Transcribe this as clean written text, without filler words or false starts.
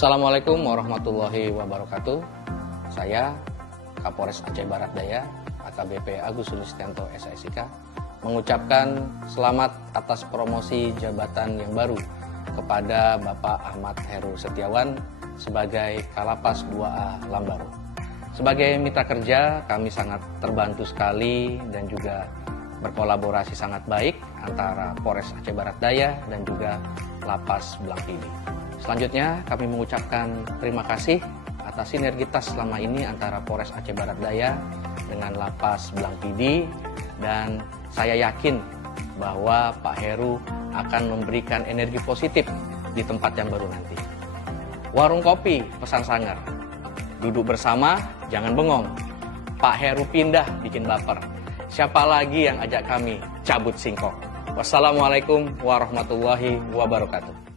Assalamualaikum warahmatullahi wabarakatuh. Saya Kapolres Aceh Barat Daya, AKBP Agus Sulistianto SIK, mengucapkan selamat atas promosi jabatan yang baru kepada Bapak Ahmad Heru Setiawan sebagai Kalapas 2A Lambaru. Sebagai mitra kerja, kami sangat terbantu sekali dan juga berkolaborasi sangat baik antara Polres Aceh Barat Daya dan juga Lapas Blangpidi. Selanjutnya, kami mengucapkan terima kasih atas sinergitas selama ini antara Polres Aceh Barat Daya dengan Lapas Blangpidi, dan saya yakin bahwa Pak Heru akan memberikan energi positif di tempat yang baru nanti. Warung kopi pesan sangar, duduk bersama jangan bengong. Pak Heru pindah bikin baper. Siapa lagi yang ajak kami cabut singkong? Wassalamualaikum warahmatullahi wabarakatuh.